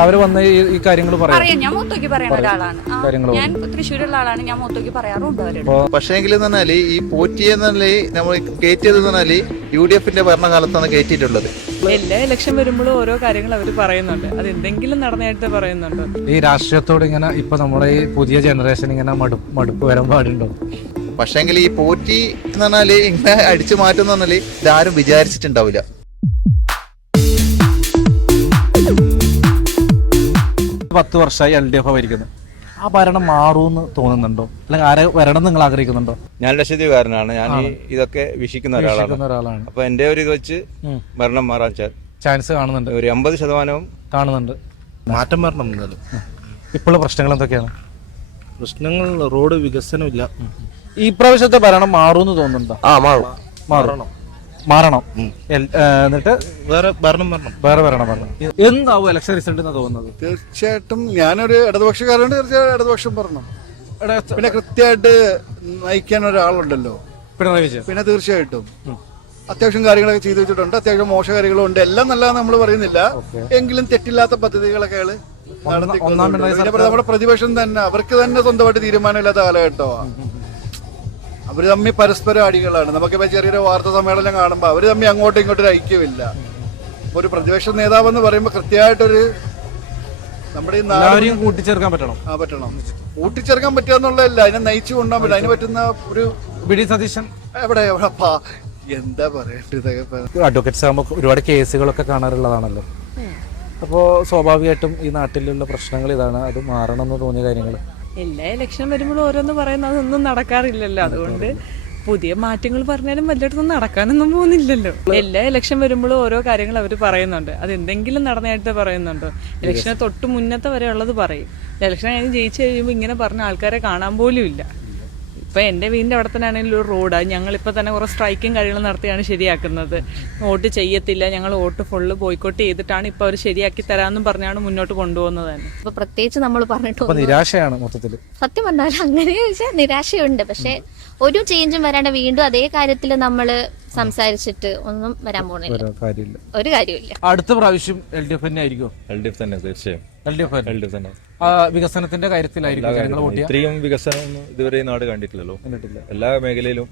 അവർ വന്ന് ഈ- കാര്യങ്ങൾ പറയാം. ഞാൻ മൂത്തോക്കി പറയുന്ന ഒരാളാണ്. ഞാൻ തൃശ്ശൂരുള്ള ആളാണ്. ഞാൻ മൂത്തോക്കി പറയാറുണ്ട് പക്ഷേ എങ്കിലും പറഞ്ഞാൽ ഈ പോറ്റിയെ എന്ന് പറഞ്ഞാൽ നമ്മൾ കയറ്റിയത് എന്ന് പറഞ്ഞാൽ യു ഡി എഫിന്റെ ഭരണകാലത്താണ് കയറ്റിയിട്ടുള്ളത് എല്ലാ ഇലക്ഷൻ വരുമ്പോഴും ഓരോ കാര്യങ്ങൾ അവർ പറയുന്നുണ്ട്. അത് എന്തെങ്കിലും നടന്നതായിട്ട് പറയുന്നുണ്ട്. ഈ രാഷ്ട്രീയത്തോട് ഇങ്ങനെ ഇപ്പൊ നമ്മുടെ ഈ പുതിയ ജനറേഷൻ ഇങ്ങനെ മടുപ്പ് മടുപ്പ് വരാൻ പാടുണ്ടോ? പക്ഷേങ്കിൽ ഈ പോറ്റി എന്ന് പറഞ്ഞാൽ ഇങ്ങനെ അടിച്ചു മാറ്റും എന്ന് പറഞ്ഞാൽ ഇതാരും വിചാരിച്ചിട്ടുണ്ടാവില്ല. പത്ത് വർഷമായി എൽ ഡി എഫ് ഭരിക്കുന്നത് ആ ഭരണം മാറൂന്ന് തോന്നുന്നുണ്ടോ? അല്ലെങ്കിൽ ആരെ വരണം നിങ്ങൾ ആഗ്രഹിക്കുന്നുണ്ടോ? ഞാൻ ലക്ഷദ്വീപുകാരനാണ്. ഞാൻ ഈ ഇതൊക്കെ വിഷിക്കുന്ന ഒരാളാണ്. വീക്ഷിക്കുന്ന ഒരാളാണ്. അപ്പൊ എന്റെ ഒരു ഇത് വെച്ച്. ഭരണം മാറാൻ ചാൻസ് കാണുന്നുണ്ട്. ഒരു അമ്പത് ശതമാനവും കാണുന്നുണ്ട്. മാറ്റം വരണം എന്നാലും. ഇപ്പോഴുള്ള പ്രശ്നങ്ങൾ എന്തൊക്കെയാണ്? പ്രശ്നങ്ങൾ റോഡ് വികസനമില്ല. ഈ പ്രാവശ്യത്തെ ഭരണം മാറൂന്ന് തോന്നുന്നുണ്ടോ? ആ മാറും. മാറണം. മാറണം. എന്നിട്ട് വേറെ ഭരണം വരണം. വേറെ ഭരണം വരണം. എന്താവും ഇലക്ഷൻ റിസൾട്ട് എന്നാ തോന്നുന്നത്? തീർച്ചയായിട്ടും ഞാനൊരു ഇടതുപക്ഷക്കാരുണ്ട് തീർച്ചയായിട്ടും ഇടതുപക്ഷം പറഞ്ഞു പിന്നെ കൃത്യമായിട്ട് നയിക്കാൻ ഒരാളുണ്ടല്ലോ. പിണറായി വിജയൻ. പിന്നെ തീർച്ചയായിട്ടും അത്യാവശ്യം കാര്യങ്ങളൊക്കെ ചെയ്തു വെച്ചിട്ടുണ്ട്. അത്യാവശ്യം മോശ കാര്യങ്ങളും ഉണ്ട്. എല്ലാം നല്ലതെന്ന് നമ്മൾ പറയുന്നില്ല. എങ്കിലും തെറ്റില്ലാത്ത പദ്ധതികളൊക്കെ അയാൾ നമ്മുടെ പ്രതിപക്ഷം തന്നെ അവർക്ക് തന്നെ സ്വന്തമായിട്ട് തീരുമാനമില്ലാത്ത കാലഘട്ടമാണ് അവർ തമ്മിൽ പരസ്പരം അടികളാണ്. നമുക്കിപ്പോ ചെറിയൊരു വാർത്താ സമ്മേളനം കാണുമ്പോൾ അവർ തമ്മിൽ അങ്ങോട്ടും ഇങ്ങോട്ടും ഒരു ഐക്യമില്ല. അപ്പൊ ഒരു പ്രതിപക്ഷ നേതാവ് എന്ന് പറയുമ്പോൾ കൃത്യമായിട്ടൊരു നമ്മുടെ ഈ കൂട്ടിച്ചേർക്കാൻ പറ്റണം. ആ പറ്റണം. കൂട്ടിച്ചേർക്കാൻ പറ്റുക എന്നുള്ളതല്ല. അതിനെ നയിച്ചു കൊണ്ടാൻ പറ്റും അതിന് പറ്റുന്ന ഒരു ബിഡി സതീശൻ. എവിടെ? എവിടെ എന്താ പറയണ്ടത് ഇപ്പൊ? അഡ്വക്കേറ്റ്സ് ആകുമ്പോൾ ഒരുപാട് കേസുകളൊക്കെ കാണാറുള്ളതാണല്ലോ. അപ്പോൾ സ്വാഭാവികമായിട്ടും ഈ നാട്ടിലുള്ള പ്രശ്നങ്ങൾ ഇതാണ്. അത് മാറണം എന്ന് തോന്നിയ കാര്യങ്ങൾ എല്ലാ ഇലക്ഷൻ വരുമ്പോഴും ഓരോന്ന് പറയുന്നത് അതൊന്നും നടക്കാറില്ലല്ലോ. അതുകൊണ്ട് പുതിയ മാറ്റങ്ങൾ പറഞ്ഞാലും വല്ലയിടത്തും നടക്കാനൊന്നും പോകുന്നില്ലല്ലോ. എല്ലാ ഇലക്ഷൻ വരുമ്പോഴും ഓരോ കാര്യങ്ങൾ അവർ പറയുന്നുണ്ട്. അത് എന്തെങ്കിലും നടന്നതായിട്ട് പറയുന്നുണ്ടോ. ഇലക്ഷനെ തൊട്ട് മുന്നത്തെ വരെ ഉള്ളത് പറയും. ഇലക്ഷൻ കഴിഞ്ഞ് ജയിച്ചു കഴിയുമ്പോൾ ഇങ്ങനെ പറഞ്ഞ ആൾക്കാരെ കാണാൻ പോലും ഇല്ല. ഇപ്പൊ എന്റെ വീടിന്റെ അവിടെ തന്നെ ആണെങ്കിലും ഒരു റോഡ്. ഞങ്ങളിപ്പോൾ തന്നെ കുറെ സ്ട്രൈക്കും കാര്യങ്ങളും നടത്തിയാണ് ശരിയാക്കുന്നത്. വോട്ട് ചെയ്യത്തില്ല. ഞങ്ങൾ വോട്ട് ഫുള്ള് ബോയ്ക്കോട്ട് ചെയ്തിട്ടാണ് ഇപ്പൊ അവർ ശരിയാക്കി തരാമെന്നും പറഞ്ഞാണ് മുന്നോട്ട് കൊണ്ടുപോകുന്നത് തന്നെ. ഇപ്പോൾ പ്രത്യേകിച്ച് നമ്മൾ പറഞ്ഞിട്ട് നിരാശയാണ് മൊത്തത്തിൽ സത്യം പറഞ്ഞാൽ അങ്ങനെ ചോദിച്ചാൽ നിരാശയുണ്ട്. പക്ഷേ ഒരു ചേഞ്ചും വരാണ്ട് വീണ്ടും അതേ കാര്യത്തിൽ നമ്മൾ സംസാരിച്ചിട്ട് ഒന്നും വരാൻ പോണില്ല ഒരു കാര്യമില്ല. ഒരു കാര്യമില്ല അടുത്ത പ്രാവശ്യം എൽ ഡി എഫ് തന്നെ ആയിരിക്കും എൽ ഡി എഫ് തന്നെ തീർച്ചയായും. L D F L D F തന്നെ. ആ വികസനത്തിന്റെ കാര്യത്തിലായിരിക്കും ജനങ്ങൾ വോട്ട് ചെയ്യാൻ ഇത്രയും വികസനം ഒന്നും ഇതുവരെ ഈ നാട് കണ്ടിട്ടില്ലല്ലോ. കണ്ടിട്ടില്ല. എല്ലാ മേഖലയിലും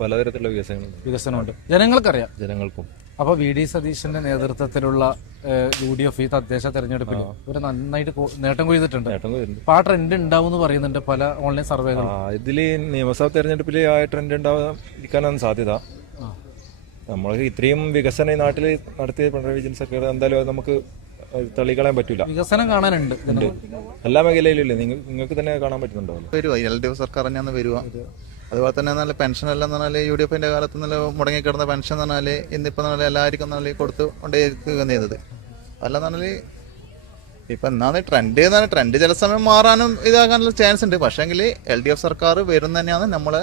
പലതരത്തിലുള്ള വികസനങ്ങൾ വികസനമുണ്ട്. ജനങ്ങൾക്കറിയാം. ജനങ്ങൾക്കും. അപ്പൊ വി ഡി സതീശന്റെ നേതൃത്വത്തിലുള്ള യു ഡി എഫ് ഈ തദ്ദേശ തെരഞ്ഞെടുപ്പിൽ ഒരു നന്നായിട്ട് കോ- നേട്ടം കൊയ്തിട്ടുണ്ട്. നേട്ടം അപ്പൊ ആ ട്രെൻഡ് ഉണ്ടാവും എന്ന് പറയുന്നുണ്ട് പല ഓൺലൈൻ സർവേകൾ ആ ഇതിൽ നിയമസഭാ തെരഞ്ഞെടുപ്പിൽ ആ ട്രെൻഡ് ഉണ്ടാവാതിരിക്കാനാണ് സാധ്യത. നമ്മൾ ഇത്രയും വികസനം ഈ നാട്ടിൽ നടത്തിയ പിണറായി വിജയൻ സർക്കാർ എന്തായാലും അത് നമുക്ക് തള്ളിക്കളയാൻ പറ്റൂല. വികസനം കാണാനുണ്ട്. എല്ലാ മേഖലയിലും ഇല്ലേ നിങ്ങൾ നിങ്ങൾക്ക് തന്നെ കാണാൻ പറ്റുന്നുണ്ടാവല്ലോ വരുവാ എൽ ഡി എഫ് സർക്കാർ തന്നെയാണ് വരുക അതുപോലെ തന്നെ നല്ല പെൻഷൻ എല്ലാം എന്ന് പറഞ്ഞാൽ യു ഡി എഫിന്റെ കാലത്ത് നല്ല മുടങ്ങിക്കിടന്ന പെൻഷൻ എന്ന് പറഞ്ഞാൽ ഇന്നിപ്പോ നല്ല എല്ലാവർക്കും നല്ല കൊടുത്തു കൊണ്ടേയിരിക്കുകയാണ് ചെയ്തത്. അല്ല എന്ന് പറഞ്ഞാൽ ഇപ്പൊ എന്നാണ് ട്രെൻഡ് ട്രെൻഡ് ചില സമയം മാറാനും ഇതാകാനുള്ള ചാൻസ് ഉണ്ട്. പക്ഷേങ്കിൽ എൽ ഡി എഫ് സർക്കാർ വരും തന്നെയാണ് നമ്മളെ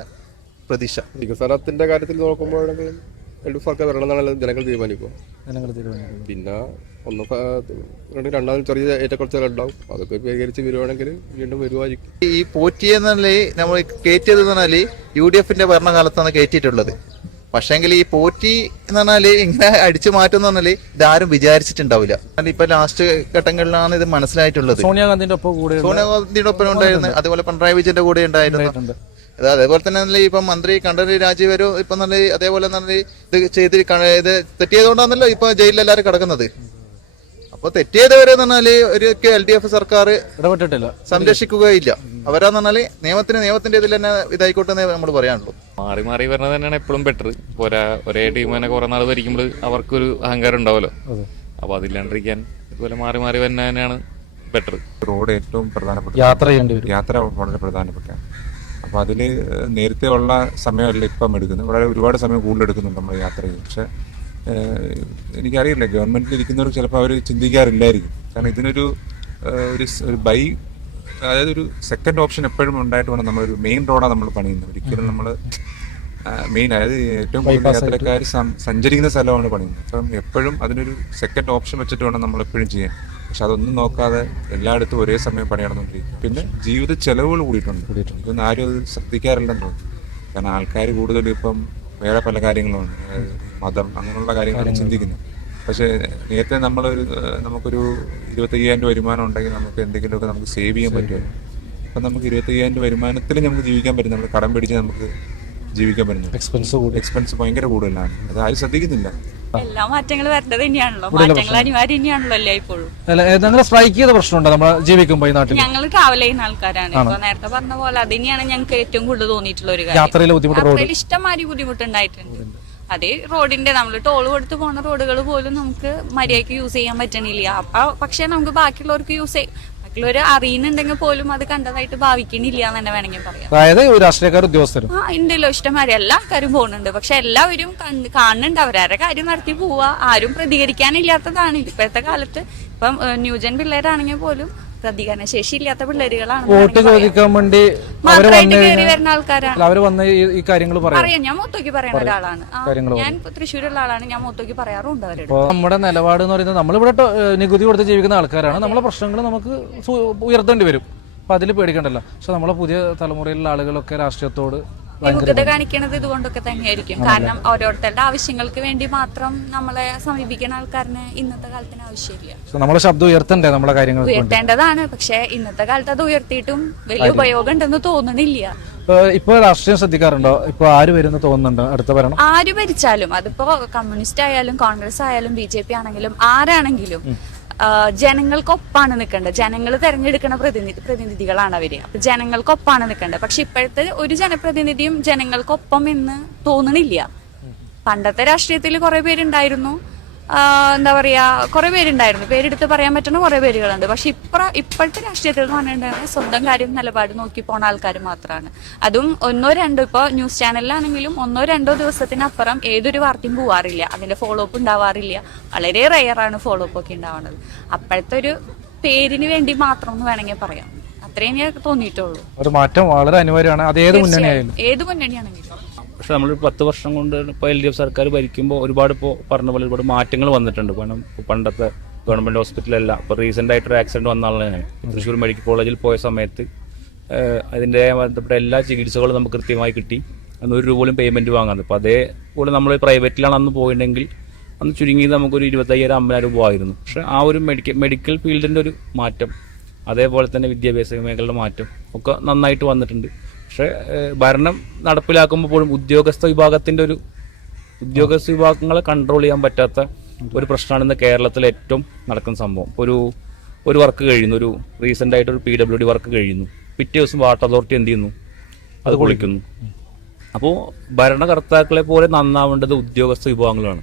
പ്രതീക്ഷ. വികസനത്തിന്റെ കാര്യത്തിൽ നോക്കുമ്പോഴെങ്കിലും എൽ ഡി എഫ് സർക്കാർ വരണമെന്നാണ് ജനങ്ങൾ തീരുമാനിക്കുക ജനങ്ങൾ തീരുമാനിക്കും പിന്നെ ഒന്ന് രണ്ടാമത് ചെറിയ ഏറ്റക്കുറച്ചുകൾ ഉണ്ടാവും. അതൊക്കെ പരിഹരിച്ച് വരുവാണെങ്കിൽ വീണ്ടും വരുവായിരിക്കും ഈ പോറ്റിയെ എന്നാൽ നമ്മൾ കയറ്റിയത് എന്ന് പറഞ്ഞാൽ യു ഡി എഫിന്റെ ഭരണകാലത്താണ് കയറ്റിയിട്ടുള്ളത്. പക്ഷേങ്കിൽ ഈ പോറ്റി എന്ന് പറഞ്ഞാൽ ഇങ്ങനെ അടിച്ചു മാറ്റുന്ന എന്ന് പറഞ്ഞാൽ ഇതാരും വിചാരിച്ചിട്ടുണ്ടാവില്ല. എന്നാൽ ഇപ്പൊ ലാസ്റ്റ് ഘട്ടങ്ങളിലാണ് ഇത് മനസ്സിലായിട്ടുള്ളത്. സോണിയാഗാന്ധിന്റെ ഒപ്പം കൂടെ സോണിയാഗാന്ധിയുടെ ഒപ്പം ഉണ്ടായിരുന്നു. അതുപോലെ പിണറായി വിജയന്റെ കൂടെ ഉണ്ടായിരുന്നു. അത് അതേപോലെ തന്നെ നല്ല ഇപ്പൊ മന്ത്രി കണ്ടറി രാജീവ് വരും ഇപ്പൊ നല്ല അതേപോലെ നല്ല ഇത് ചെയ്ത് ഇത് തെറ്റിയതുകൊണ്ടാണല്ലോ ഇപ്പൊ ജയിലിൽ എല്ലാവരും കിടക്കുന്നത്. അപ്പൊ തെറ്റിയതുവരെ എന്ന് പറഞ്ഞാൽ ഒരു എൽ ഡി എഫ് സർക്കാർ ഇടപെട്ടിട്ടില്ല. സംരക്ഷിക്കുകയില്ല. അവരാന്ന് പറഞ്ഞാൽ നിയമത്തിന് നിയമത്തിന്റെ ഇതിൽ തന്നെ ഇതായിക്കോട്ടെ എന്ന് നമ്മൾ പറയാനുള്ളൂ. മാറി മാറി വരുന്നത് തന്നെയാണ് എപ്പോഴും ബെറ്റർ ഒരാ ഒരേ ടീം തന്നെ കുറെ നാൾ ഭരിക്കുമ്പോൾ അവർക്കൊരു അഹങ്കാരം ഉണ്ടാവല്ലോ. അപ്പൊ അതില്ലാണ്ടിരിക്കാൻ ഇതുപോലെ മാറി മാറി വരുന്ന തന്നെയാണ് ബെറ്റർ റോഡ് ഏറ്റവും പ്രധാനപ്പെട്ട യാത്ര ചെയ്യേണ്ടി വരും. യാത്ര വളരെ പ്രധാനപ്പെട്ട അപ്പോൾ അതിൽ നേരത്തെ ഉള്ള സമയമല്ല ഇപ്പം എടുക്കുന്നത്. വളരെ ഒരുപാട് സമയം കൂടുതൽ എടുക്കുന്നുണ്ട് നമ്മൾ യാത്ര ചെയ്ത് പക്ഷേ എനിക്കറിയില്ല ഗവൺമെന്റിൽ ഇരിക്കുന്നവർ ചിലപ്പോൾ അവർ ചിന്തിക്കാറില്ലായിരിക്കും. കാരണം ഇതിനൊരു ഒരു ഒരു ബൈ അതായത് ഒരു സെക്കൻഡ് ഓപ്ഷൻ എപ്പോഴും ഉണ്ടായിട്ട് വേണം നമ്മളൊരു മെയിൻ റോഡാണ് നമ്മൾ പണിയുന്നത്. ഒരിക്കലും നമ്മൾ മെയിൻ അതായത് ഏറ്റവും കൂടുതൽ യാത്രക്കാർ സഞ്ചരിക്കുന്ന സ്ഥലമാണ് പണിയുന്നത്. അപ്പം എപ്പോഴും അതിനൊരു സെക്കൻഡ് ഓപ്ഷൻ വെച്ചിട്ട് വേണം നമ്മൾ എപ്പോഴും ചെയ്യാൻ. പക്ഷെ അതൊന്നും നോക്കാതെ എല്ലായിടത്തും ഒരേ സമയം പണി നടന്നുകൊണ്ടിരിക്കും പിന്നെ ജീവിത ചെലവുകൾ കൂടിയിട്ടുണ്ട്. ഇതൊന്നും ആരും അത് ശ്രദ്ധിക്കാറില്ലെന്ന് തോന്നുന്നു. കാരണം ആൾക്കാർ കൂടുതലും ഇപ്പം വേറെ പല കാര്യങ്ങളുണ്ട് അതായത് മതം അങ്ങനെയുള്ള കാര്യങ്ങളാണ് ചിന്തിക്കുന്നത് പക്ഷേ നേരത്തെ നമ്മളൊരു നമുക്കൊരു ഇരുപത്തയ്യായിരം രൂപ വരുമാനം ഉണ്ടെങ്കിൽ നമുക്ക് എന്തെങ്കിലുമൊക്കെ നമുക്ക് സേവ് ചെയ്യാൻ പറ്റുമല്ലോ അപ്പം നമുക്ക് ഇരുപത്തയ്യായിരം രൂപ വരുമാനത്തിൽ നമുക്ക് ജീവിക്കാൻ പറ്റും. നമ്മൾ കടം പിടിച്ച് നമുക്ക് ജീവിക്കാൻ പറ്റുന്നു എക്സ്പെൻസ് എക്സ്പെൻസ് ഭയങ്കര കൂടുതലാണ്. അത് ആരും ശ്രദ്ധിക്കുന്നില്ല. എല്ലാ മാറ്റങ്ങൾ വരേണ്ടത് തന്നെയാണല്ലോ. മാറ്റങ്ങൾ അനിവാര്യം തന്നെയാണല്ലോ എല്ലാ ഇപ്പോഴും അല്ല ഏതെങ്കിലും സ്ട്രൈക്ക് ചെയ്ത പ്രശ്നമുണ്ടോ നമ്മൾ ജീവിക്കുമ്പോൾ ഈ നാട്ടിൽ ഞങ്ങൾ ട്രാവൽ ചെയ്യുന്ന ആൾക്കാരാണ്. ഇപ്പൊ നേരത്തെ പറഞ്ഞ പോലെ അത് തന്നെയാണ് ഞങ്ങൾക്ക് ഏറ്റവും കൂടുതൽ തോന്നിയിട്ടുള്ള ഒരു കാര്യം. യാത്രയിൽ ഇഷ്ടംമാതിരി ബുദ്ധിമുട്ടുണ്ടായിട്ടുണ്ട്. അതേ റോഡിന്റെ നമ്മൾ ടോൾ കൊടുത്ത് പോണ റോഡുകൾ പോലും നമുക്ക് മര്യാദയ്ക്ക് യൂസ് ചെയ്യാൻ പറ്റണില്ല. അപ്പൊ പക്ഷെ നമുക്ക് ബാക്കിയുള്ളവർക്ക് യൂസ് ബാക്കിയുള്ളവർ അറിയുന്നുണ്ടെങ്കിൽ പോലും അത് കണ്ടതായിട്ട് ഭാവിക്കണില്ല എന്ന് തന്നെ വേണമെങ്കിൽ പറയാം. അതായത് രാഷ്ട്രീയക്കാർ ഉദ്യോഗസ്ഥരും. ആ ഉണ്ടല്ലോ ഇഷ്ടംമാരി എല്ലാ ആൾക്കാരും പോകുന്നുണ്ട്. പക്ഷെ എല്ലാവരും കണ്ട് കാണുന്നുണ്ട്. അവരാരെ കാര്യം നടത്തി പോവുക ആരും പ്രതികരിക്കാനില്ലാത്തതാണ്. ഇപ്പോഴത്തെ കാലത്ത് ഇപ്പം ന്യൂജൻ പിള്ളേരാണെങ്കിൽ പോലും പ്രതികരണ ശേഷി ഇല്ലാത്ത പിള്ളേരുകളാണ് വോട്ട് ചോദിക്കാൻ വേണ്ടി അവർ മാത്രമായിട്ട് കയറി വരുന്ന ആൾക്കാരാണ് അല്ല, അവർ വന്ന് ഈ- ഈ കാര്യങ്ങൾ പറയാം. അറിയാം ഞാൻ മൂത്തോക്കി പറയുന്ന ഒരാളാണ്. ആ, കാര്യങ്ങൾ ഞാൻ ഇപ്പൊ തൃശ്ശൂരുള്ള ആളാണ് ഞാൻ മൂത്തോക്കി പറയാറുണ്ട് അവരോട്. അപ്പോൾ നമ്മുടെ നിലപാട് എന്ന് പറയുന്നത് നമ്മളിവിടെ ടോ- ഏഹ് നികുതി കൊടുത്ത് ജീവിക്കുന്ന ആൾക്കാരാണ്. നമ്മളെ പ്രശ്നങ്ങൾ നമുക്ക് സു- ഉയർത്തേണ്ടി വരും. അപ്പൊ അതിൽ പേടിക്കണ്ടല്ലോ. പക്ഷെ നമ്മളെ പുതിയ തലമുറയിലുള്ള ആളുകളൊക്കെ രാഷ്ട്രീയത്തോട് വിമുഖത കാണിക്കണത് ഇതുകൊണ്ടൊക്കെ തന്നെയായിരിക്കും. കാരണം ഓരോരുത്തരുടെ ആവശ്യങ്ങൾക്ക് വേണ്ടി മാത്രം നമ്മളെ സമീപിക്കുന്ന ആൾക്കാരന് ഇന്നത്തെ കാലത്തിന് ആവശ്യമില്ല. നമ്മളെ ശബ്ദം ഉയർത്തണ്ടേ നമ്മളെ കാര്യങ്ങൾ ഉയർത്തേണ്ടതാണ്. പക്ഷെ ഇന്നത്തെ കാലത്ത് അത് ഉയർത്തിയിട്ടും വലിയ ഉപയോഗം ഉണ്ടെന്ന് തോന്നണില്ല. ഇപ്പൊ രാഷ്ട്രീയം ശ്രദ്ധിക്കാറുണ്ടോ? ഇപ്പൊ ആര് വരുന്ന തോന്നുന്നുണ്ട്? അടുത്ത ഭരണം? ആര് ഭരിച്ചാലും അതിപ്പോ കമ്മ്യൂണിസ്റ്റ് ആയാലും കോൺഗ്രസ് ആയാലും ബി ജെ പി ആണെങ്കിലും ആരാണെങ്കിലും ജനങ്ങൾക്കൊപ്പാണ് നിൽക്കേണ്ടത് ജനങ്ങൾ തെരഞ്ഞെടുക്കുന്ന പ്രതിനിധി പ്രതിനിധികളാണ് അവർ. അപ്പൊ ജനങ്ങൾക്കൊപ്പാണ് നിൽക്കേണ്ടത് പക്ഷെ ഇപ്പോഴത്തെ ഒരു ജനപ്രതിനിധിയും ജനങ്ങൾക്കൊപ്പം എന്ന് തോന്നണില്ല. പണ്ടത്തെ രാഷ്ട്രീയത്തിൽ കുറെ പേരുണ്ടായിരുന്നു. എന്താ പറയാ കുറെ പേരുണ്ടായിരുന്നു. പേരെടുത്ത് പറയാൻ പറ്റുന്ന കുറെ പേരുകളുണ്ട്. പക്ഷെ ഇപ്പറ ഇപ്പോഴത്തെ രാഷ്ട്രീയത്തിൽ എന്ന് പറഞ്ഞിട്ടുണ്ടെങ്കിൽ സ്വന്തം കാര്യം നിലപാട് നോക്കി പോണ ആൾക്കാർ മാത്രമാണ് അതും ഒന്നോ രണ്ടോ ഇപ്പോൾ ന്യൂസ് ചാനലിലാണെങ്കിലും ഒന്നോ രണ്ടോ ദിവസത്തിനപ്പുറം ഏതൊരു വാർത്തയും പോവാറില്ല. അതിന്റെ ഫോളോ അപ്പ് ഉണ്ടാവാറില്ല. വളരെ റയറാണ് ഫോളോ അപ്പ് ഒക്കെ ഉണ്ടാവുന്നത് അപ്പോഴത്തെ ഒരു പേരിന് വേണ്ടി മാത്രം എന്ന് വേണമെങ്കിൽ പറയാം. അത്രയും ഞാൻ തോന്നിയിട്ടുള്ളൂ. ഒരു മാറ്റം വളരെ അനിവാര്യമാണ്. അത് ഏത് മുന്നണിയായാലും ഏത് മുന്നണിയാണെങ്കിലും. പക്ഷെ നമ്മൾ പത്ത് വർഷം കൊണ്ട് ഇപ്പോൾ എൽ ഡി എഫ് സർക്കാർ ഭരിക്കുമ്പോൾ ഒരുപാട് ഇപ്പോൾ പറഞ്ഞ പോലെ ഒരുപാട് മാറ്റങ്ങൾ വന്നിട്ടുണ്ട്. കാരണം പണ്ടത്തെ ഗവൺമെന്റ് ഹോസ്പിറ്റലല്ല. ഇപ്പോൾ റീസെന്റ് ആയിട്ടൊരു ആക്സിഡന്റ് വന്ന ആളാണ് തൃശ്ശൂർ മെഡിക്കൽ കോളേജിൽ പോയ സമയത്ത് അതിന്റെ ബന്ധപ്പെട്ട എല്ലാ ചികിത്സകളും നമുക്ക് കൃത്യമായി കിട്ടി. അന്ന് ഒരു രൂപ പോലും പേയ്മെന്റ് വാങ്ങാതെ. അപ്പോൾ അതേപോലെ നമ്മൾ പ്രൈവറ്റിലാണ് അന്ന് പോയിട്ടുണ്ടെങ്കിൽ അന്ന് ചുരുങ്ങിയത് നമുക്കൊരു ഇരുപത്തയ്യായിരം അമ്പതിനായിരം രൂപ ആയിരുന്നു. പക്ഷെ ആ ഒരു മെഡിക്കൽ മെഡിക്കൽ ഫീൽഡിന്റെ ഒരു മാറ്റം അതേപോലെ തന്നെ വിദ്യാഭ്യാസ മേഖലയുടെ മാറ്റം ഒക്കെ നന്നായിട്ട് വന്നിട്ടുണ്ട്. പക്ഷേ ഭരണം നടപ്പിലാക്കുമ്പോൾ പോലും ഉദ്യോഗസ്ഥ വിഭാഗത്തിന്റെ ഒരു ഉദ്യോഗസ്ഥ വിഭാഗങ്ങളെ കൺട്രോൾ ചെയ്യാൻ പറ്റാത്ത ഒരു പ്രശ്നമാണ് ഇന്ന് കേരളത്തിൽ ഏറ്റവും നടക്കുന്ന സംഭവം. ഒരു ഒരു വർക്ക് കഴിയുന്നു ഒരു റീസെന്റ് ആയിട്ട് ഒരു പി ഡബ്ല്യു ഡി വർക്ക് കഴിയുന്നു. പിറ്റേ ദിവസം വാട്ടർ അതോറിറ്റി എന്ത് ചെയ്യുന്നു? അത് പൊളിക്കുന്നു. അപ്പോൾ ഭരണകർത്താക്കളെ പോലെ നന്നാവേണ്ടത് ഉദ്യോഗസ്ഥ വിഭാഗങ്ങളാണ്.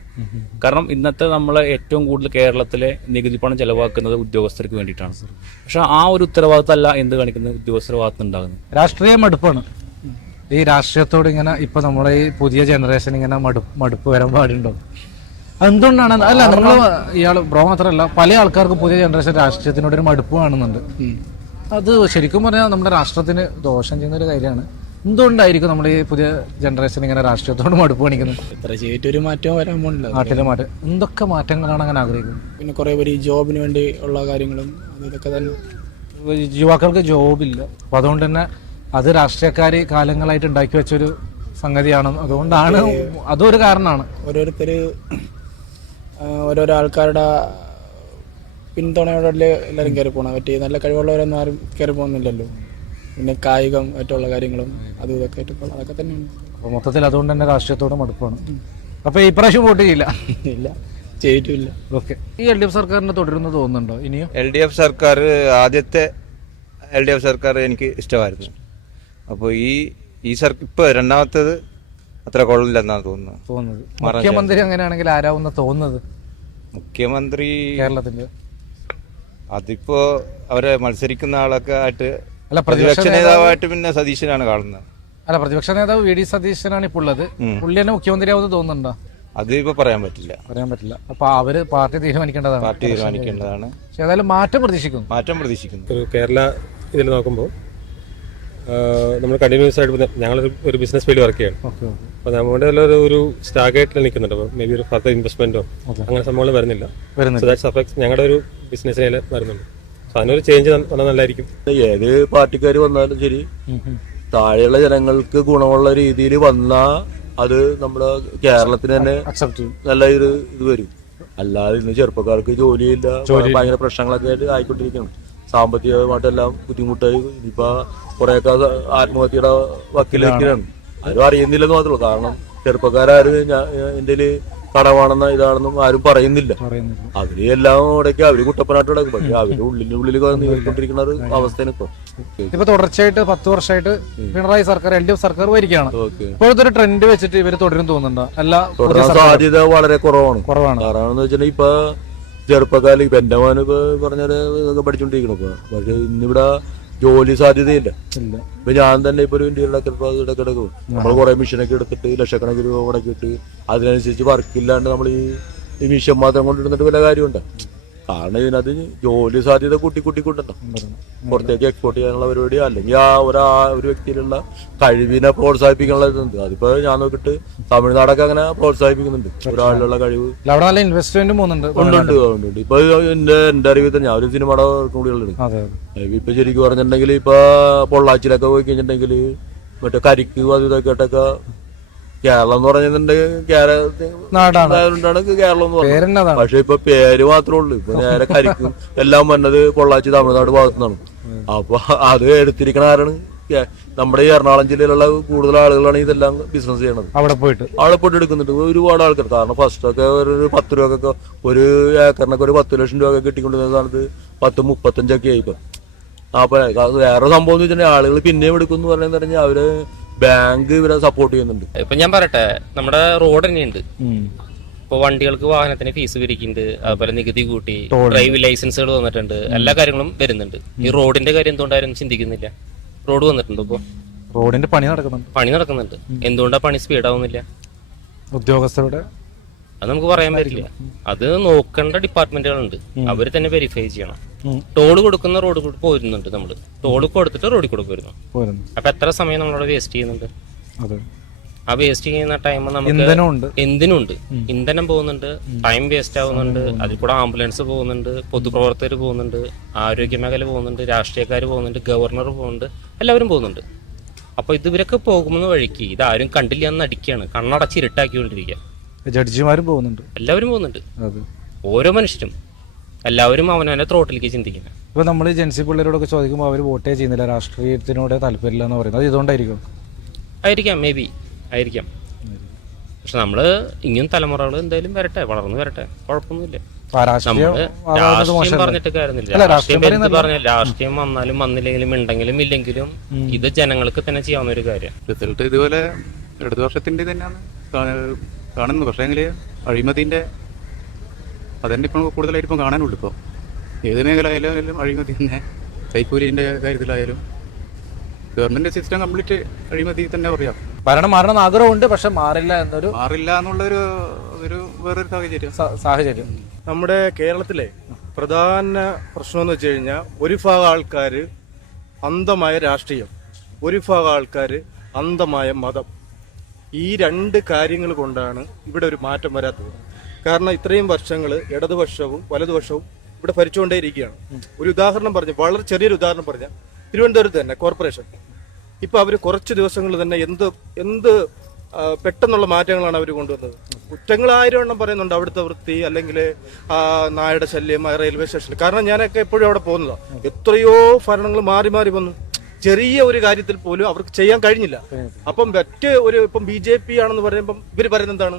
കാരണം ഇന്നത്തെ നമ്മൾ ഏറ്റവും കൂടുതൽ കേരളത്തിലെ നികുതി പണം ചെലവാക്കുന്നത് ഉദ്യോഗസ്ഥർക്ക് വേണ്ടിയിട്ടാണ്. പക്ഷെ ആ ഒരു ഉത്തരവാദിത്തമല്ല എന്ത് കാണിക്കുന്നത് ഉദ്യോഗസ്ഥരുടെ ഭാഗത്ത് ഉണ്ടാകുന്നത് രാഷ്ട്രീയ മടുപ്പാണ്. ഈ രാഷ്ട്രീയത്തോട് ഇങ്ങനെ ഇപ്പൊ നമ്മളെ ഈ പുതിയ ജനറേഷൻ ഇങ്ങനെ മടുപ്പ് മടുപ്പ് വരാൻ പാടുണ്ടോ? എന്തുകൊണ്ടാണ്? അല്ല നമ്മൾ ഇയാൾ ബ്രോ മാത്രമല്ല പല ആൾക്കാർക്കും പുതിയ ജനറേഷൻ രാഷ്ട്രീയത്തിനോട് ഒരു മടുപ്പ് കാണുന്നുണ്ട്. അത് ശരിക്കും പറഞ്ഞാൽ നമ്മുടെ രാഷ്ട്രത്തിന് ദോഷം ചെയ്യുന്ന ഒരു കാര്യമാണ്. എന്തുകൊണ്ടായിരിക്കും നമ്മുടെ ഈ പുതിയ ജനറേഷൻ ഇങ്ങനെ രാഷ്ട്രീയത്തോട് മടുപ്പ് കാണിക്കുന്നത്? ഒരു മാറ്റം വരാൻ പോണില്ല. നാട്ടിലെ മാറ്റം. എന്തൊക്കെ മാറ്റങ്ങളാണ് അങ്ങനെ ആഗ്രഹിക്കുന്നത്? പിന്നെ കുറെ പേര് ഈ ജോബിന് വേണ്ടി ഉള്ള കാര്യങ്ങളും അത് ഇതൊക്കെ തന്നെ. യുവാക്കൾക്ക് ജോബില്ല അപ്പൊ അതുകൊണ്ട് തന്നെ അത് രാഷ്ട്രീയക്കാർ കാലങ്ങളായിട്ട് ഉണ്ടാക്കി വെച്ചൊരു സംഗതിയാണ്. അതുകൊണ്ടാണ് അതൊരു കാരണമാണ്. ഓരോരുത്തർ ഓരോരോ ആൾക്കാരുടെ പിന്തുണയോടെ എല്ലാവരും കയറി പോകണം മറ്റേ നല്ല കഴിവുള്ളവരൊന്നും ആരും കയറി പോകുന്നില്ലല്ലോ പിന്നെ കായികം ആയിട്ടുള്ള കാര്യങ്ങളും അതും ഇതൊക്കെ ആയിട്ട്. അതൊക്കെ തന്നെയാണ്. അപ്പൊ മൊത്തത്തിൽ അതുകൊണ്ട് തന്നെ രാഷ്ട്രീയത്തോട് മടുപ്പാണ് അപ്പൊ ഈ പ്രാവശ്യം വോട്ട് ചെയ്യില്ല? ഇല്ല. ചെയ്തിട്ടില്ല ഓക്കെ. ഈ എൽ ഡി എഫ് സർക്കാരിനെ തുടരുന്നു തോന്നുന്നുണ്ടോ? ഇനിയും? എൽ ഡി എഫ് സർക്കാർ ആദ്യത്തെ എൽ ഡി എഫ് സർക്കാർ എനിക്ക് ഇഷ്ടമായിരുന്നു. അപ്പോൾ ഈ ഈ സർ ഇപ്പോൾ രണ്ടാമത്തേത് അത്ര കൊള്ളില്ലെന്നാണ് തോന്നുന്നത്. തോന്നുന്നത്. മുഖ്യമന്ത്രി അങ്ങനെയാണെങ്കിൽ ആരാവുന്ന തോന്നുന്നത്? മുഖ്യമന്ത്രി കേരളത്തിന്റെ അതിപ്പോ അവരെ മത്സരിക്കുന്ന ആളൊക്കെ ആയിട്ട് അല്ല, പ്രതിപക്ഷ നേതാവായിട്ട് പിന്നെ സതീശനാണ് കാണുന്നത്. അല്ല പ്രതിപക്ഷ നേതാവ് വി ഡി സതീശനാണ് ഇപ്പോൾ ഉള്ളത്. പുള്ളി തന്നെ മുഖ്യമന്ത്രിയാവുന്നത് തോന്നുന്നുണ്ടോ? അത് ഇപ്പൊ പറയാൻ പറ്റില്ല. പറയാൻ പറ്റില്ല. അപ്പൊ അവർ പാർട്ടി തീരുമാനിക്കേണ്ടതാണ്. പാർട്ടി തീരുമാനിക്കേണ്ടതാണ്. പക്ഷെ ഏതായാലും മാറ്റം പ്രതീക്ഷിക്കുന്നു. മാറ്റം പ്രതീക്ഷിക്കുന്നു. ഒരു കേരള ഇതിൽ നോക്കുമ്പോൾ നമ്മൾ കണ്ടിന്യൂസ് ആയിട്ട് ഞങ്ങളൊരു ഒരു ബിസിനസ് ഫീൽഡ് വർക്ക് ചെയ്യണം. അപ്പോൾ നമ്മുടെ ഒരു ഒരു സ്റ്റാഗേറ്റിൽ നിൽക്കുന്നുണ്ട്. അപ്പോൾ മേ ബി ഒരു ഫർദർ ഇൻവെസ്റ്റ്മെന്റോ അങ്ങനെ സംഭവങ്ങൾ വരുന്നില്ല. ഞങ്ങളുടെ ഒരു ബിസിനസ്സിനെ വരുന്നുണ്ട്. സോ അതിനൊരു ചേഞ്ച് വന്നാൽ നല്ലതായിരിക്കും ഏത് പാർട്ടിക്കാർ വന്നാലും ശരി. താഴെയുള്ള ജനങ്ങൾക്ക് ഗുണമുള്ള രീതിയിൽ വന്നാ അത് നമ്മുടെ കേരളത്തിന് തന്നെ നല്ല ഒരു ഇത് വരും. അല്ലാതെ ഇന്ന് ചെറുപ്പക്കാർക്ക് ജോലിയില്ല. ഭയങ്കര പ്രശ്നങ്ങളൊക്കെ ആയിട്ട് ആയിക്കൊണ്ടിരിക്കണം സാമ്പത്തികമായിട്ടെല്ലാം ബുദ്ധിമുട്ടായി. ഇനിയിപ്പോ കുറെയൊക്കെ ആത്മഹത്യയുടെ വക്കിലേക്കാണ്. ആരും അറിയുന്നില്ലെന്ന് മാത്രമേ ഉള്ളൂ. കാരണം ചെറുപ്പക്കാരും ഞാൻ കടമാണെന്ന ഇതാണെന്നും ആരും പറയുന്നില്ല. അവർ എല്ലാം ഇടയ്ക്ക് അവർ കുട്ടപ്പനായിട്ട് കിടക്കും പക്ഷെ അവർ ഉള്ളിന്റെ ഉള്ളിൽ നീങ്ങിക്കൊണ്ടിരിക്കുന്ന ഒരു അവസ്ഥയാണ് ഇപ്പൊ. ഇപ്പൊ തുടർച്ചയായിട്ട് പത്ത് വർഷമായിട്ട് പിണറായി സർക്കാർ എൽ ഡി എഫ് സർക്കാർ ഭരിക്കുകയാണ്. ഇപ്പോഴത്തെ ഒരു ട്രെൻഡ് വെച്ചിട്ട് ഇവർ തുടരും തോന്നുന്നുണ്ടോ. അല്ല തുടരാൻ സാധ്യത വളരെ കുറവാണ്. കുറവാണ്. കാരണം എന്ന് വെച്ചിട്ടുണ്ടെങ്കിൽ ഇപ്പൊ ചെറുപ്പക്കാലം ഇപ്പൊ എന്റെ മോനിപ്പോ ഇതൊക്കെ പഠിച്ചോണ്ടിരിക്കണം ഇപ്പൊ. പക്ഷെ ഇന്നിവിടെ ജോലി സാധ്യതയില്ല. ഇപ്പൊ ഞാൻ തന്നെ ഇപ്പൊ ഒരു കിടക്കും നമ്മൾ കുറെ മിഷനൊക്കെ എടുത്തിട്ട് ലക്ഷക്കണക്കിന് രൂപ മുടക്കിയിട്ട് അതിനനുസരിച്ച് വർക്കില്ലാണ്ട് നമ്മൾ ഈ ഈ മിഷൻ മാത്രം കൊണ്ടിരുന്നിട്ട് വല്ല കാര്യമുണ്ട്? കാരണം ഇതിനകത്ത് ജോലി സാധ്യത കൂട്ടി കൂട്ടി കൂട്ടണം പുറത്തേക്ക് എക്സ്പോർട്ട് ചെയ്യാനുള്ള പരിപാടി അല്ലെങ്കിൽ ആ ഒരാ ഒരു വ്യക്തിയിലുള്ള കഴിവിനെ പ്രോത്സാഹിപ്പിക്കാനുള്ള ഇതുണ്ട്. അതിപ്പോ ഞാൻ നോക്കിട്ട് തമിഴ്നാടൊക്കെ അങ്ങനെ പ്രോത്സാഹിപ്പിക്കുന്നുണ്ട്. ഒരാളിലുള്ള കഴിവ്. അവിടെ നല്ല ഇൻവെസ്റ്റ്മെന്റും ഉണ്ട് ഉണ്ട് ഇപ്പൊ എന്റെ എന്റെ അറിവിൽ തന്നെ ഞാൻ ഒരു സിനിമയുടെ കൂടിയുള്ളത് അതെ ഇപ്പൊ ശരിക്കും പറഞ്ഞിട്ടുണ്ടെങ്കിൽ ഇപ്പൊ പൊള്ളാച്ചിലൊക്കെ പോയി കഴിഞ്ഞിട്ടുണ്ടെങ്കിൽ മറ്റേ കരിക്ക് അത് ഇതൊക്കെ കേരളം എന്ന് പറഞ്ഞിട്ടുണ്ടെങ്കിൽ കേരളം എന്ന് പറഞ്ഞത്. പക്ഷെ ഇപ്പൊ പേര് മാത്രമേ ഉള്ളൂ. ഇപ്പൊ നേരെ കരിക്കും. എല്ലാം വന്നത് പൊള്ളാച്ചി തമിഴ്നാട് ഭാഗത്തു നിന്നാണ്. അപ്പൊ അത് എടുത്തിരിക്കണ ആരാണ്? നമ്മുടെ ഈ എറണാകുളം ജില്ലയിലുള്ള കൂടുതൽ ആളുകളാണ് ഇതെല്ലാം ബിസിനസ് ചെയ്യണത്. അവിടെ പോയിട്ട്. അവിടെ പോയിട്ട് എടുക്കുന്നുണ്ട്. ഒരുപാട് ആൾക്കാർ കാരണം ഫസ്റ്റ് ഒക്കെ ഒരു പത്ത് രൂപക്കൊക്കെ ഒരു ഏക്കറിനൊക്കെ ഒരു പത്ത് ലക്ഷം രൂപ കിട്ടിക്കൊണ്ടിരുന്ന സ്ഥാനത്ത് പത്ത് മുപ്പത്തഞ്ചൊക്കെ ആയി ഇപ്പൊ. അപ്പൊ വേറെ സംഭവം എന്ന് വെച്ചിട്ടുണ്ടെങ്കിൽ ആളുകൾ പിന്നെയും എടുക്കും പറയുന്നത് പറഞ്ഞാൽ അവർ ബാങ്ക് ഇവരെ സപ്പോർട്ട് ചെയ്യുന്നുണ്ട്. ഇപ്പൊ ഞാൻ പറയട്ടെ നമ്മുടെ റോഡ് തന്നെയുണ്ട്. ഇപ്പൊ വണ്ടികൾക്ക് വാഹനത്തിന് ഫീസ് പിരിക്കുന്നുണ്ട് അതുപോലെ നികുതി കൂട്ടി. ഡ്രൈവ് ലൈസൻസുകൾ വന്നിട്ടുണ്ട്. എല്ലാ കാര്യങ്ങളും വരുന്നുണ്ട്. ഈ റോഡിന്റെ കാര്യം എന്തുകൊണ്ടായിരുന്നു ചിന്തിക്കുന്നില്ല? റോഡ് വന്നിട്ടുണ്ട് ഇപ്പൊ? റോഡിന്റെ പണി നടക്കുന്നുണ്ട്. പണി നടക്കുന്നുണ്ട്. എന്തുകൊണ്ടാ പണി സ്പീഡ് ആവുന്നില്ല? ഉദ്യോഗസ്ഥരുടെ അത് നമുക്ക് പറയാൻ പറ്റില്ല. അത് നോക്കേണ്ട ഡിപ്പാർട്ട്മെന്റുകളുണ്ട് അവർ തന്നെ വെരിഫൈ ചെയ്യണം. ടോൾ കൊടുക്കുന്ന റോഡ് കൂടി പോരുന്നുണ്ട് നമ്മൾ. ടോൾ കൊടുത്തിട്ട് റോഡിൽ കൂടെ പോരുന്നു. അപ്പൊ എത്ര സമയം നമ്മളവിടെ വേസ്റ്റ് ചെയ്യുന്നുണ്ട്? ആ വേസ്റ്റ് ചെയ്യുന്ന ടൈം നമുക്ക് എന്തിനുണ്ട് ഇന്ധനം പോകുന്നുണ്ട്. ടൈം വേസ്റ്റ് ആവുന്നുണ്ട്. അതിൽ കൂടെ ആംബുലൻസ് പോകുന്നുണ്ട്. പൊതുപ്രവർത്തകർ പോകുന്നുണ്ട്. ആരോഗ്യ മേഖല പോകുന്നുണ്ട്. രാഷ്ട്രീയക്കാർ പോകുന്നുണ്ട്. ഗവർണർ പോകുന്നുണ്ട്. എല്ലാവരും പോകുന്നുണ്ട്. അപ്പൊ ഇതുവരൊക്കെ പോകുമെന്ന് പോകുന്ന വഴിക്ക് ഇതാരും കണ്ടില്ല എന്ന് അടിക്കുകയാണ് കണ്ണടച്ച് ഇരുട്ടാക്കിക്കൊണ്ടിരിക്കുക. ജഡ്ജിമാരും പോകുന്നുണ്ട്. എല്ലാവരും പോകുന്നുണ്ട്. അതെ. ഓരോ മനുഷ്യരും. എല്ലാവരും അവനവനെ ത്രോട്ടിലേക്ക് ചിന്തിക്കുന്നത് ഇപ്പൊ നമ്മൾ ജെൻസി പിള്ളേരോടൊക്കെ ചോദിക്കുമ്പോൾ അവർ വോട്ടേ ചെയ്യുന്നില്ല. രാഷ്ട്രീയത്തിനോട് താല്പര്യമില്ല എന്ന് പറയുന്നത്. അത് ഇതുകൊണ്ടായിരിക്കും ആയിരിക്കാം മേ ബി ആയിരിക്കാം. പക്ഷെ നമ്മൾ ഇങ്ങനെ തലമുറകൾ എന്തായാലും വരട്ടെ. വളർന്നു വരട്ടെ. കുഴപ്പമൊന്നുമില്ല. രാഷ്ട്രീയം പറഞ്ഞിട്ട് കാര്യമില്ല അല്ല, രാഷ്ട്രീയം രാഷ്ട്രീയം പറഞ്ഞാൽ രാഷ്ട്രീയം വന്നാലും വന്നില്ലെങ്കിലും ഉണ്ടെങ്കിലും ഇല്ലെങ്കിലും ഇത് ജനങ്ങൾക്ക് തന്നെ ചെയ്യാവുന്ന ഒരു കാര്യം. റിസൾട്ട് ഇതുപോലെ ഇടതുപക്ഷത്തിന്റെ തന്നെയാണ്. കാണുന്നത് പക്ഷേ എങ്കിൽ അഴിമതിന്റെ അതന്നെ ഇപ്പം കൂടുതലായിട്ട് ഇപ്പം. കാണാനുള്ളൂ ഇപ്പോൾ ഏത് മേഖല ആയാലും അഴിമതി തന്നെ കൈക്കൂലിന്റെ കാര്യത്തിലായാലും ഗവൺമെന്റ് സിസ്റ്റം കംപ്ലീറ്റ് അഴിമതി തന്നെ പറയാം. ഭരണം മാറണം ആഗ്രഹമുണ്ട് പക്ഷെ മാറില്ല എന്നൊരു മാറില്ല എന്നുള്ളൊരു ഒരു വേറൊരു സാഹചര്യം. സാഹചര്യം. നമ്മുടെ കേരളത്തിലെ പ്രധാന പ്രശ്നം എന്ന് വെച്ച് കഴിഞ്ഞാൽ ഒരു ഭാഗം ആൾക്കാർ അന്ധമായ രാഷ്ട്രീയം ഒരു ഭാഗം ആൾക്കാർ അന്ധമായ മതം. ഈ രണ്ട് കാര്യങ്ങൾ കൊണ്ടാണ് ഇവിടെ ഒരു മാറ്റം വരാത്തത്. കാരണം ഇത്രയും വർഷങ്ങൾ ഇടതുപക്ഷവും വലതുപക്ഷവും ഇവിടെ ഭരിച്ചുകൊണ്ടേയിരിക്കുകയാണ്. ഒരു ഉദാഹരണം പറഞ്ഞു വളരെ ചെറിയൊരു ഉദാഹരണം പറഞ്ഞ തിരുവനന്തപുരത്ത് തന്നെ കോർപ്പറേഷൻ. ഇപ്പൊ അവർ കുറച്ച് ദിവസങ്ങൾ തന്നെ എന്ത് എന്ത് പെട്ടെന്നുള്ള മാറ്റങ്ങളാണ് അവർ കൊണ്ടുവന്നത്. കുറ്റങ്ങൾ ആയിരം എണ്ണം പറയുന്നുണ്ട് അവിടുത്തെ വൃത്തി അല്ലെങ്കിൽ നായയുടെ ശല്യം റെയിൽവേ സ്റ്റേഷൻ കാരണം ഞാനൊക്കെ എപ്പോഴും അവിടെ പോകുന്നതാണ് എത്രയോ ഭരണങ്ങൾ മാറി മാറി വന്നു. ചെറിയ ഒരു കാര്യത്തിൽ പോലും അവർക്ക് ചെയ്യാൻ കഴിഞ്ഞില്ല. അപ്പം മറ്റ് ഒരു ഇപ്പം ബി ജെ പി ആണെന്ന് പറയുമ്പം ഇവർ പറയുന്നത് എന്താണ്?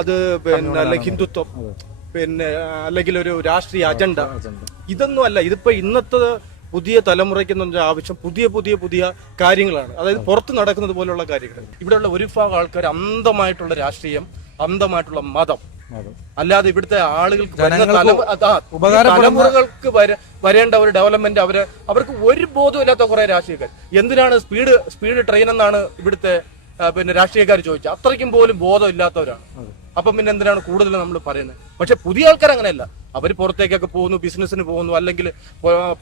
അത് പിന്നെ ഹിന്ദുത്വം പിന്നെ അല്ലെങ്കിൽ ഒരു രാഷ്ട്രീയ അജണ്ട. ഇതൊന്നും അല്ല. ഇതിപ്പോ ഇന്നത്തെ പുതിയ തലമുറയ്ക്ക് എന്ന് ആവശ്യം പുതിയ പുതിയ പുതിയ കാര്യങ്ങളാണ്. അതായത് പുറത്ത് നടക്കുന്നത് പോലുള്ള കാര്യങ്ങൾ. ഇവിടെയുള്ള ഒരു ഭാഗം ആൾക്കാർ അന്ധമായിട്ടുള്ള രാഷ്ട്രീയം അന്ധമായിട്ടുള്ള മതം. അല്ലാതെ ഇവിടുത്തെ ആളുകൾക്ക് തലമുറകൾക്ക് വരേണ്ട ഒരു ഡെവലപ്മെന്റ് അവർ അവർക്ക് ഒരു ബോധമില്ലാത്ത കുറെ രാഷ്ട്രീയക്കാർ എന്തിനാണ് സ്പീഡ് സ്പീഡ് ട്രെയിൻ എന്നാണ് ഇവിടുത്തെ പിന്നെ രാഷ്ട്രീയക്കാർ ചോദിച്ചത്. അത്രയ്ക്കും പോലും ബോധമില്ലാത്തവരാണ്. അപ്പം പിന്നെ എന്തിനാണ് കൂടുതൽ നമ്മൾ പറയുന്നത്? പക്ഷെ പുതിയ ആൾക്കാർ അങ്ങനെയല്ല. അവർ പുറത്തേക്കൊക്കെ പോകുന്നു ബിസിനസ്സിന് പോകുന്നു അല്ലെങ്കിൽ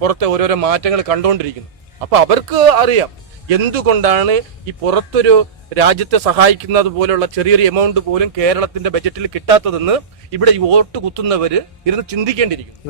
പുറത്തെ ഓരോരോ മാറ്റങ്ങൾ കണ്ടുകൊണ്ടിരിക്കുന്നു അപ്പൊ അവർക്ക് അറിയാം എന്തുകൊണ്ടാണ് ഈ പുറത്തൊരു രാജ്യത്തെ സഹായിക്കുന്നത് പോലെയുള്ള ചെറിയൊരു എമൗണ്ട് പോലും കേരളത്തിന്റെ ബജറ്റിൽ കിട്ടാത്തതെന്ന് ഇവിടെ ഈ വോട്ട് കുത്തുന്നവര് ഇരുന്ന് ചിന്തിക്കേണ്ടിയിരിക്കുന്നു.